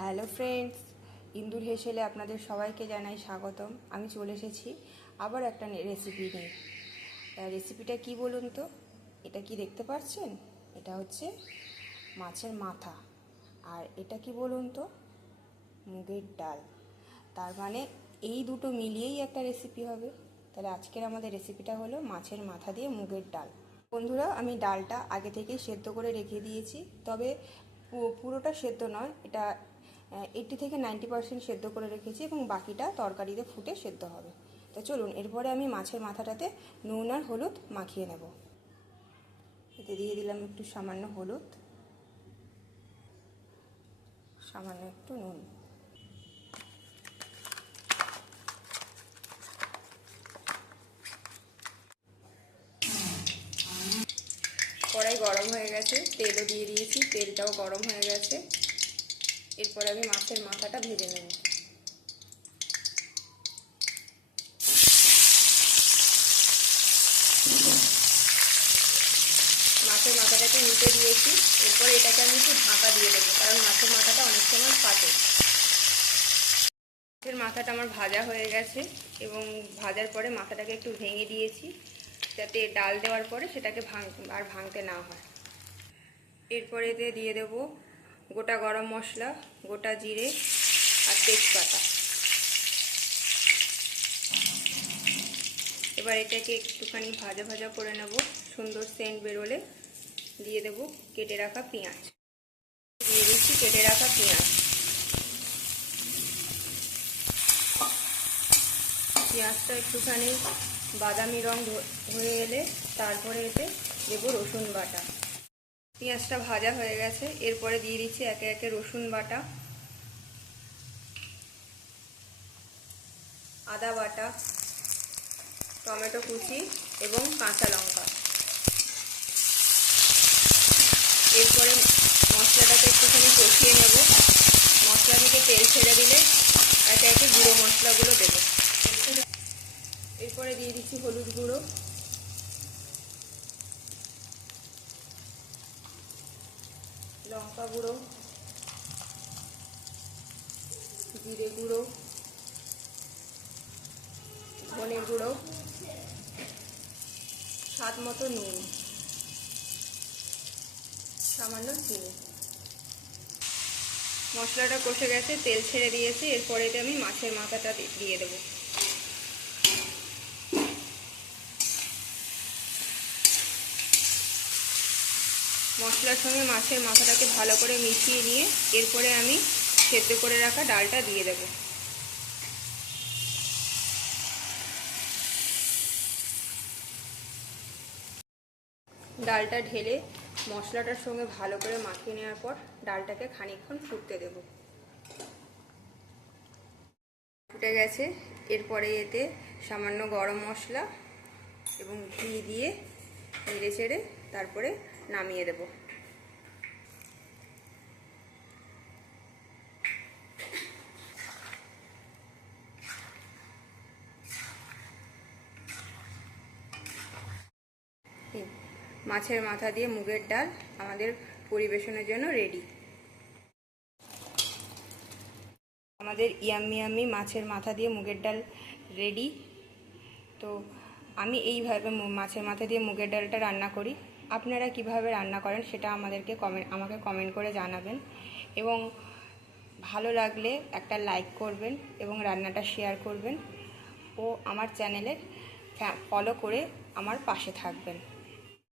Hello friends, ইন্দুর হেসেলে আপনাদের সবাইকে জানাই স্বাগতম। আমি চলে এসেছি আবার একটা রেসিপি নিয়ে। রেসিপিটা কি বলুন তো? এটা কি দেখতে পাচ্ছেন এটা হচ্ছে মাছের মাথা। আর এটা কি বলুন তো? মুগের ডাল। তার মানে এই দুটো মিলিয়েই একটা রেসিপি হবে। তাহলে আজকের আমাদের রেসিপিটা হলো মাছের মাথা দিয়ে মুগের ডাল। বন্ধুরা, আমি ডালটা আগে থেকে সেদ্ধ করে রেখে দিয়েছি। তবে পুরোটা সেদ্ধ নয়, এটা এইটি থেকে নাইনটি পার্সেন্ট সেদ্ধ করে রেখেছি এবং বাকিটা তরকারিতে ফুটে সেদ্ধ হবে। তো চলুন, এরপরে আমি মাছের মাথাটাতে নুন আর হলুদ মাখিয়ে নেব। এতে দিয়ে দিলাম একটু সামান্য হলুদ। সামান্য একটু নুন। কড়াই গরম হয়ে গেছে, তেলও দিয়ে দিয়েছি, তেলটাও গরম হয়ে গেছে। এরপরে আমি মাছের মাথাটা ভেজে নেব। মাছের মাথাটাকে নিচে দিয়েছি। এরপরে এটাকে আমি একটু ঢাকা দিয়ে দেবো, কারণ মাছের মাথাটা অনেক সময় ফাটে। মাছের মাথাটা আমার ভাজা হয়ে গেছে এবং ভাজার পরে মাথাটাকে একটু ভেঙে দিয়েছি, যাতে ডাল দেওয়ার পরে সেটাকে ভাঙ আর ভাঙতে না হয়। এরপরে এতে দিয়ে দেব গোটা গরম মশলা, গোটা জিরে আর তেজপাতা। এবার এটাকে একটুখানি ভাজা ভাজা করে নেব। সুন্দর সেন্ট বেরোলে দিয়ে দেব কেটে রাখা পেঁয়াজ। দিয়ে দিচ্ছি কেটে রাখা পেঁয়াজ। পেঁয়াজটা একটুখানি বাদামি রং হয়ে এলে তারপরে এতে দেব রসুন বাটা। পেঁয়াজটা ভাজা হয়ে গেছে। এরপরে দিয়ে দিচ্ছি একে একে রসুন বাটা, আদা বাটা, টমেটো কুচি এবং কাঁচা লঙ্কা। এরপরে মশলাটাকে একটুখানি কষিয়ে নেব। মশলা থেকে তেল ছেড়ে দিলে একে একে গুঁড়ো মশলাগুলো দেবো। এরপরে দিয়ে দিচ্ছি হলুদ গুঁড়ো। লঙ্কা গুঁড়ো, জিরে গুঁড়ো, ধনে গুঁড়ো, স্বাদ মতো নুন, সামান্য চিনি। মশলাটা কষে গেছে, তেল ছেড়ে দিয়েছে, এরপরে এটা আমি মাছের মাথাটা দিয়ে দেবো। মশলার সঙ্গে মাছের মাথাটাকে ভালো করে মিশিয়ে নিয়ে এরপরে আমি সেদ্ধ করে রাখা ডালটা দিয়ে দেব। ডালটা ঢেলে মশলাটার সঙ্গে ভালো করে মাখিয়ে নেওয়ার পর ডালটাকে খানিকক্ষণ ফুটতে দেব। ফুটে গেছে। এরপরে এতে সামান্য গরম মশলা এবং ঘি দিয়ে নেড়ে চেড়ে তারপরে নামিয়ে দেব। মাছের মাথা দিয়ে মুগের ডাল আমাদের পরিবেশনের জন্য রেডি আমাদের ইয়াম্মি ইয়াম্মি মাছের মাথা দিয়ে মুগের ডাল রেডি তো আমি এইভাবে মাছের মাথা দিয়ে মুগের ডালটা রান্না করি। আপনারা কীভাবে রান্না করেন সেটা আমাদেরকে কমেন্ট আমাকে কমেন্ট করে জানাবেন। এবং ভালো লাগলে একটা লাইক করবেন এবং রান্নাটা শেয়ার করবেন। ও আমার চ্যানেলের ফলো করে আমার পাশে থাকবেন।